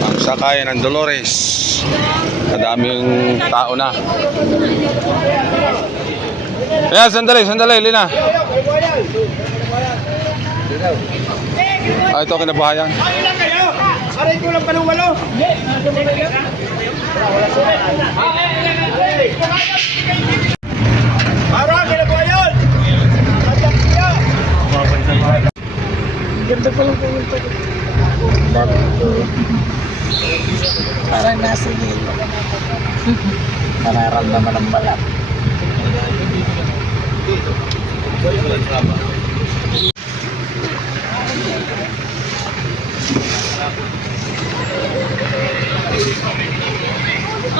ang sakayan ng Dolores. Madaming tao na. Ayan, sandali, Lina. Ito kinabuhayan. Ay, ilan kayo? Aray ko lang pa ng walo. Para, kinabuhayan! Ganda pa lang pumunta ko. Parang nasa hilo. Nararamdaman ng balat.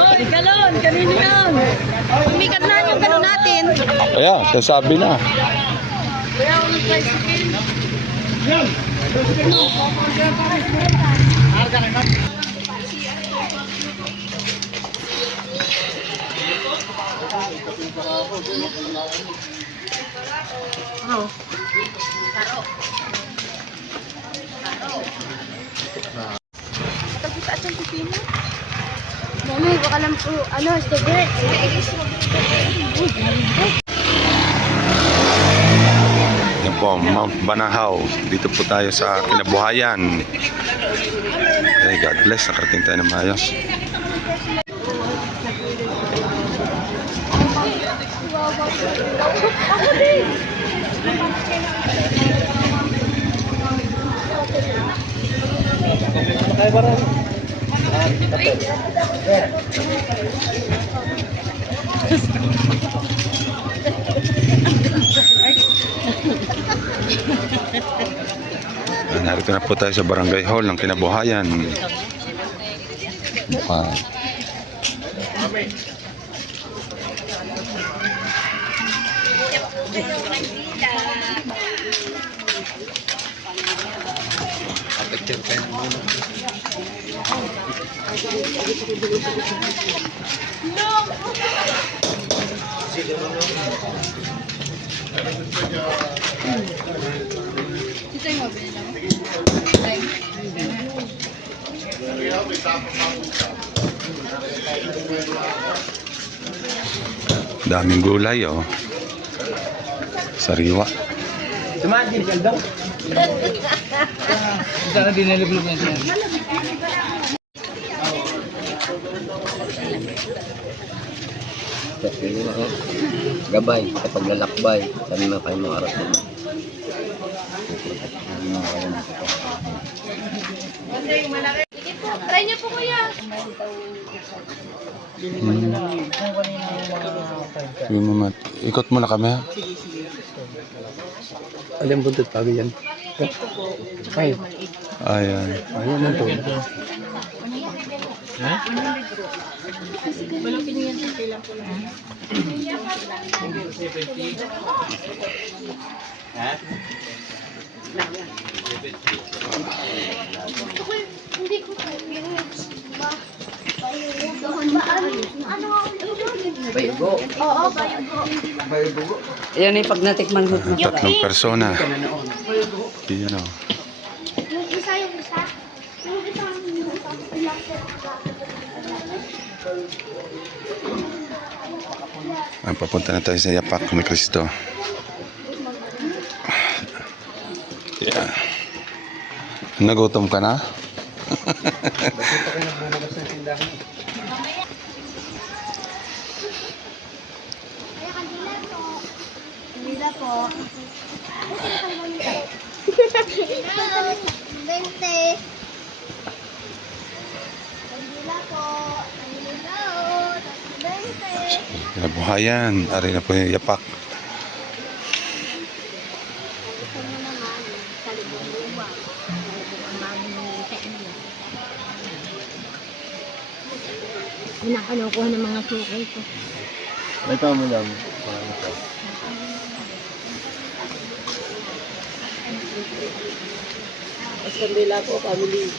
Oy, galon! Kanino yan? Umikat na yung galon natin. Ayan, sasabi na. Kaya ako nag-tricycle. Mami, baka lang po, sticker. Yan po, Mount Banahaw. Dito po tayo sa kinabuhayan. Okay, God bless. Nakarating tayo ng maayos. Narito na po tayo sa barangay hall ng kinabuhayan. Daming gulay, oh. Sariwa. Dumaan din siya daw. Sana dinilibig niya siya. Gabay, kapag lalakbay, saan na kayo makarap din? Try niyo po, kuya. Sige mo, ikot mo na kami, ha? Alam buntot pagi yan. Ay, Ayan. ayun ang to. Hindi ko Bayugo. Oo, bayugo. Yan ay pag natikman mo. Tatlong persona. Yan, oh. Yung isa. Yung isa. Papunta na tayo sa Yapak ni Cristo. Yeah. Nagutom ka na? Kanila po. Bente. Kanila po. Kanila po. Bente. Kinabuhayan. Ari na po yung Yapak. Pinakinukuha ng mga sukay ko. Ito mo lang. Kandila po, family.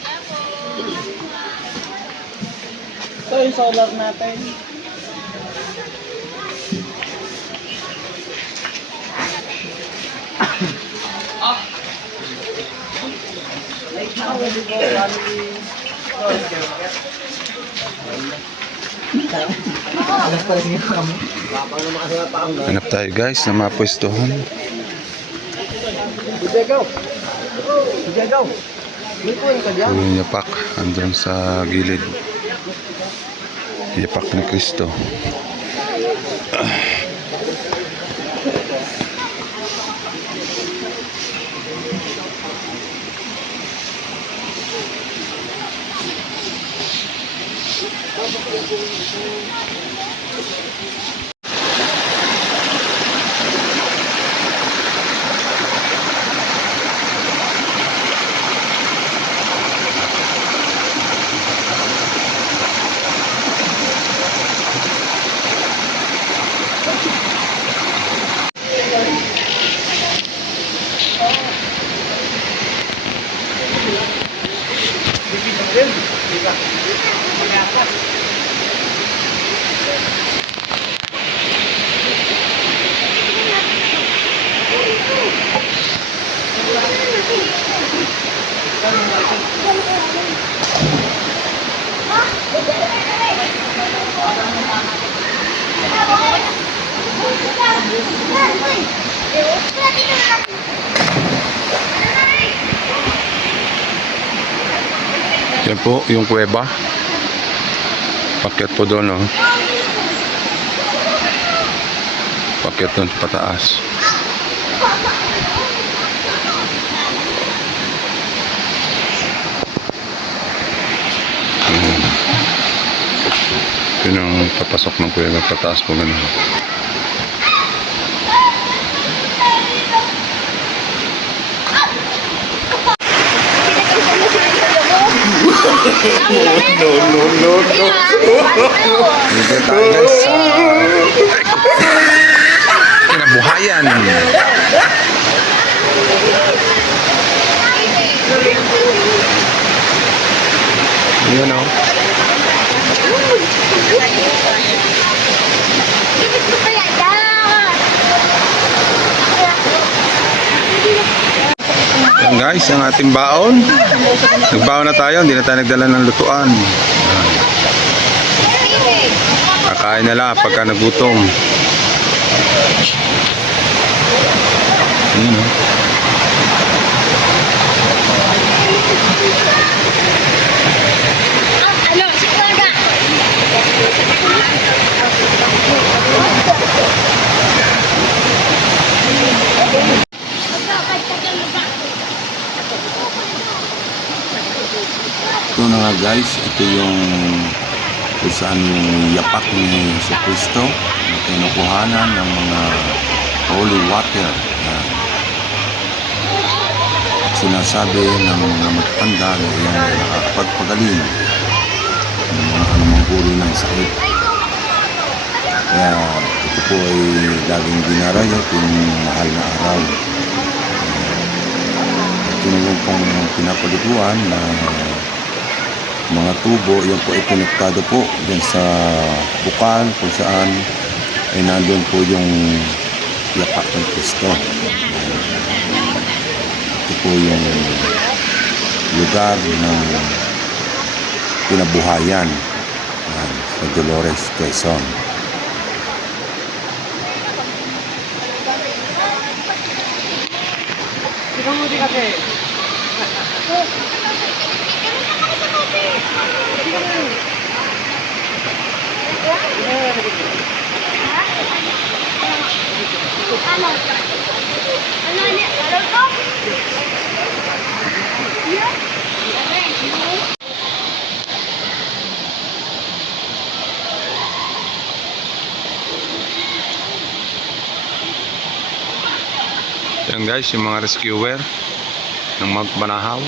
Ito yung solar natin. Like how will you go, family? Hanap tayo guys na mapwestuhan. Yung yapak andun sa gilid. Yapak ni Kristo. Yan po yung kuweba. Pakyat po doon, oh. Pakyat doon pataas. Yun ang papasok ng kuweba, pataas po ganun. No. Dito tayo guys sa kinabuhayan. Yun, oh. Yan guys, ang ating baon. Nagbaon na tayo, hindi na tayo nagdala ng lutuan. Kakain na lang pagka nagutom. Yun, oh. Ano, sikwaga. Ito na nga guys, ito yung kung saan yung yapak ni Jesucristo na kinukuhanan ng mga holy water. At sinasabi ng mga matatanda na yan ay nakakapagpagaling ng mga anumang uri ng sakit. Kaya ito po ay laging dinarayo tuwing mahal na araw. Ito naman pong pinapaliguan na mga tubo, yan po ay konektado po dyan sa bukal kung saan ay nandun po yung yapak ng Kristo. Ito po yung lugar ng kinabuhayan sa Dolores, Quezon. Yan guys, yung mga rescuer ng Mount Banahaw.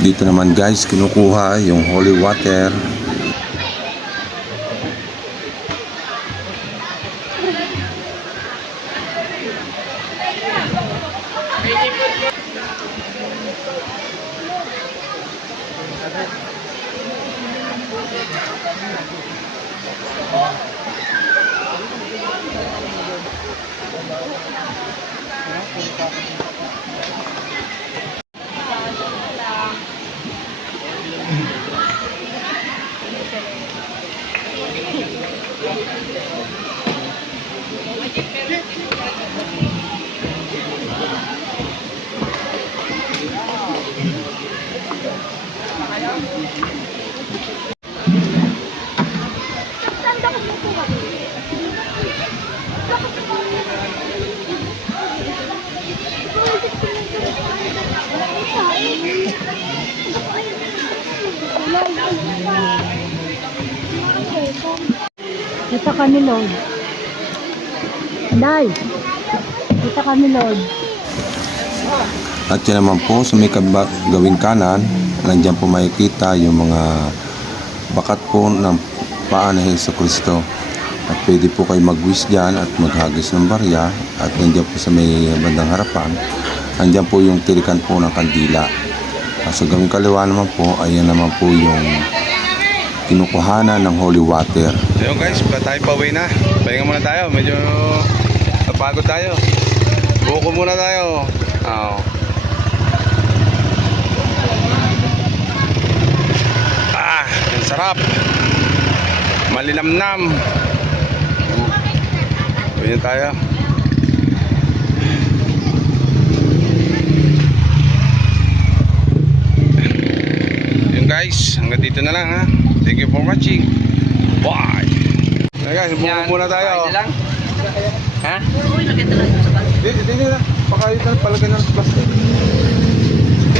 Dito naman guys, kinukuha yung holy water. Kita kami, Lord. Nay! Kita kami, Lord. At yan naman po sa may gawing kanan, nandiyan po makikita yung mga bakat po ng paa ni Hesus Kristo. At pwede po kayo mag-wish dyan at maghagis ng barya. At nandiyan po sa may bandang harapan, nandiyan po yung tirikan po ng kandila. At sa gawing kaliwa naman po, ayan naman po yung kinukuhanan ng holy water. Ayun guys, tayo pauwi na. Pahinga muna tayo, medyo napagod tayo. Buko muna tayo. Ang sarap. Malinamnam. Uwi na tayo. Yun guys, hanggang dito na lang ha. Thank you for watching. Bye. Hey guys, buko muna tayo. Ha? Dito na. Pakayot na palagay ng plastic.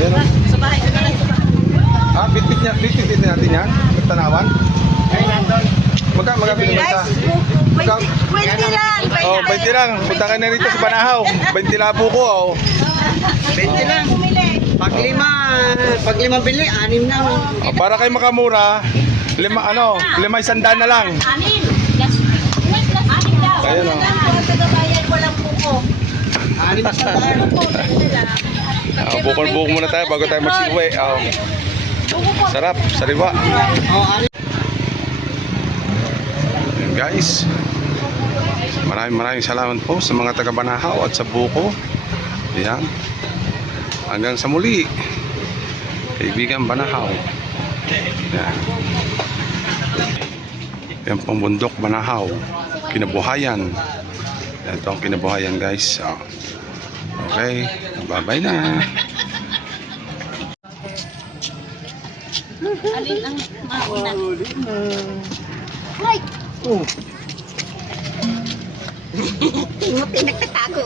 Ayan o. Sa bahay ko na lang. Bitit natin yan. Tanawan. Magkabili ba ita? 20 lang. Oh, 20 lang. Punta ka na rito sa Banahaw. 20 lang po ko. Oh. 20 lang. Pag lima bili, 6 na. Oh, para kayo makamura, lima isandaan na lang. Anin. Anin daw. Ayan, oh. Sa bayan ko lang po. 6 basta. Bukol-bukol muna tayo bago tayo magsiuwi. Sarap, sariwa. Ayan guys. Maraming salamat po sa mga taga Banahaw at sa Buko. Ayan. Hanggang sa muli. Kaibigan Banahaw. Ayan. Yan pong bundok Banahaw. Kinabuhayan. Ito ang kinabuhayan guys. Okay. Bye-bye na. Alin ang mauna? Muti nagtatago.